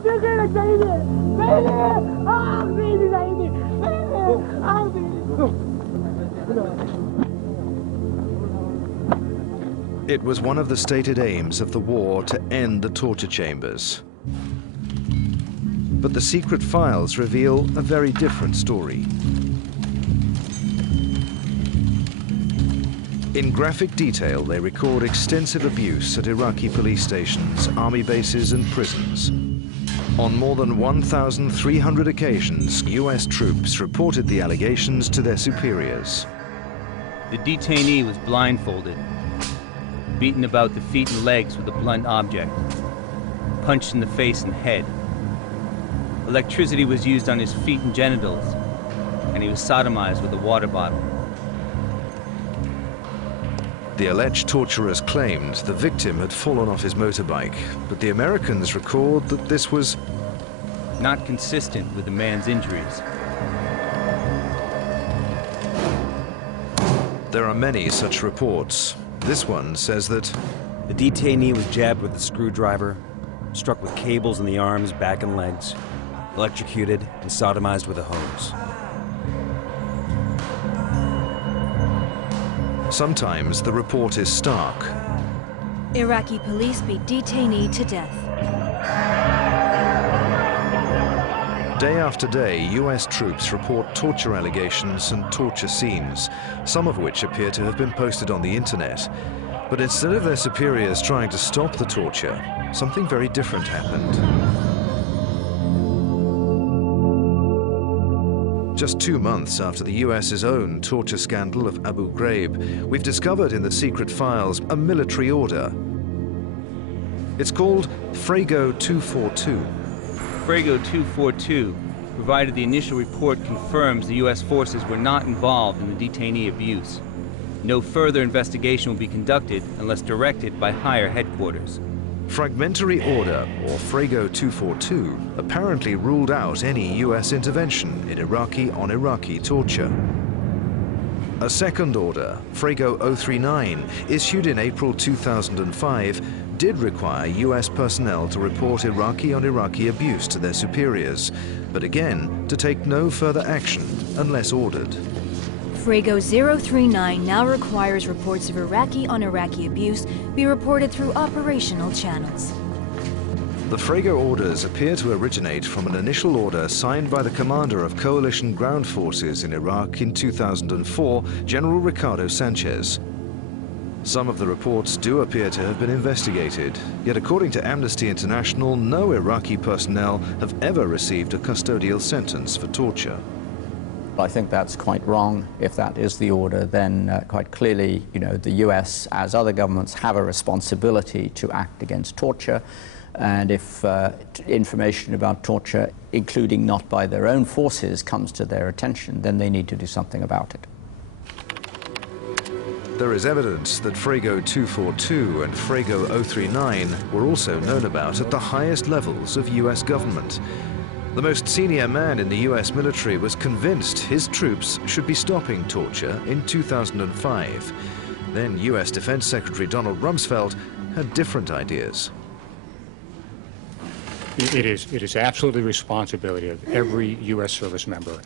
It was one of the stated aims of the war to end the torture chambers. But the secret files reveal a very different story. In graphic detail, they record extensive abuse at Iraqi police stations, army bases and prisons. On more than 1,300 occasions, US troops reported the allegations to their superiors. The detainee was blindfolded, beaten about the feet and legs with a blunt object, punched in the face and head. Electricity was used on his feet and genitals, and he was sodomized with a water bottle. The alleged torturers claimed the victim had fallen off his motorbike, but the Americans record that this was not consistent with the man's injuries. There are many such reports. This one says that the detainee was jabbed with a screwdriver, struck with cables in the arms, back, and legs, electrocuted, and sodomized with a hose. Sometimes the report is stark. Iraqi police beat detainee to death. Day after day, US troops report torture allegations and torture scenes, some of which appear to have been posted on the internet. But instead of their superiors trying to stop the torture, something very different happened. Just 2 months after the US's own torture scandal of Abu Ghraib, we've discovered in the secret files a military order. It's called Frago 242. Frago 242, provided the initial report confirms the U.S. forces were not involved in the detainee abuse. No further investigation will be conducted unless directed by higher headquarters. Fragmentary Order, or Frago 242, apparently ruled out any US intervention in Iraqi-on-Iraqi torture. A second order, Frago 039, issued in April 2005, did require US personnel to report Iraqi-on-Iraqi abuse to their superiors, but again, to take no further action unless ordered. Frago 039 now requires reports of Iraqi-on-Iraqi abuse be reported through operational channels. The Frago orders appear to originate from an initial order signed by the commander of coalition ground forces in Iraq in 2004, General Ricardo Sanchez. Some of the reports do appear to have been investigated, yet according to Amnesty International, no Iraqi personnel have ever received a custodial sentence for torture. I think that's quite wrong. If that is the order, then quite clearly, the US, as other governments, have a responsibility to act against torture. And if information about torture, including not by their own forces, comes to their attention, then they need to do something about it. There is evidence that Frago 242 and Frago 039 were also known about at the highest levels of US government. The most senior man in the US military was convinced his troops should be stopping torture in 2005. Then US Defense Secretary Donald Rumsfeld had different ideas. It is absolutely the responsibility of every US service member,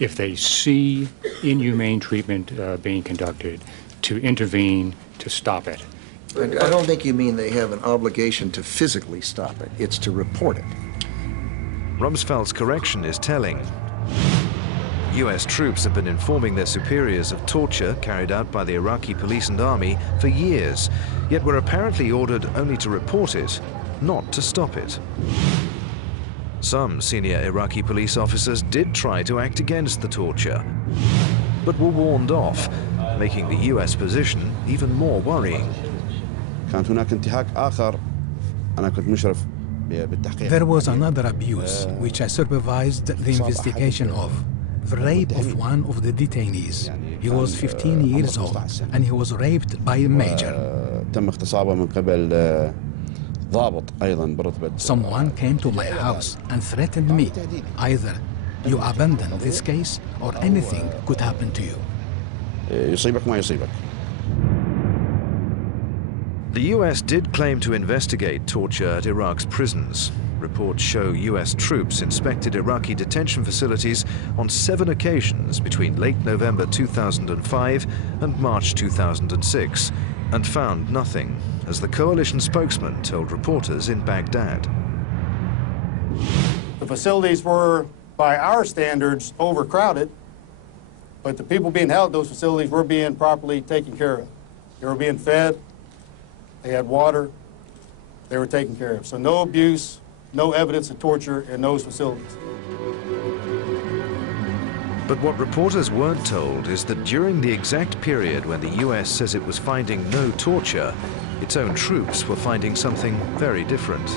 if they see inhumane treatment being conducted, to intervene, to stop it. I don't think you mean they have an obligation to physically stop it. It's to report it. Rumsfeld's correction is telling. US troops have been informing their superiors of torture carried out by the Iraqi police and army for years, yet were apparently ordered only to report it, not to stop it. Some senior Iraqi police officers did try to act against the torture, but were warned off, making the US position even more worrying. There was another abuse, which I supervised the investigation of. The rape of one of the detainees. He was 15 years old, and he was raped by a major. Someone came to my house and threatened me. Either you abandon this case, or anything could happen to you. The US did claim to investigate torture at Iraq's prisons, Reports show US troops inspected Iraqi detention facilities on 7 occasions between late November 2005 and March 2006, and found nothing, as the coalition spokesman told reporters in Baghdad. The facilities were, by our standards, overcrowded, but the people being held at those facilities were being properly taken care of. They were being fed, they had water, they were taken care of. So no abuse, no evidence of torture in those facilities. But what reporters weren't told is that during the exact period when the US says it was finding no torture, its own troops were finding something very different.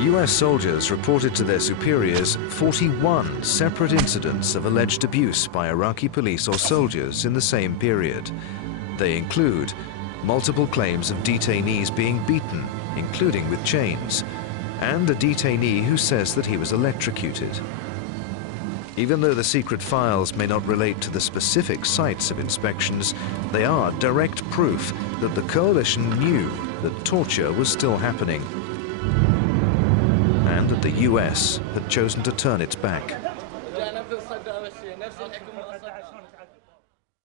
US soldiers reported to their superiors 41 separate incidents of alleged abuse by Iraqi police or soldiers in the same period. They include multiple claims of detainees being beaten, including with chains, and a detainee who says that he was electrocuted. Even though the secret files may not relate to the specific sites of inspections, they are direct proof that the coalition knew that torture was still happening, and that the US had chosen to turn its back.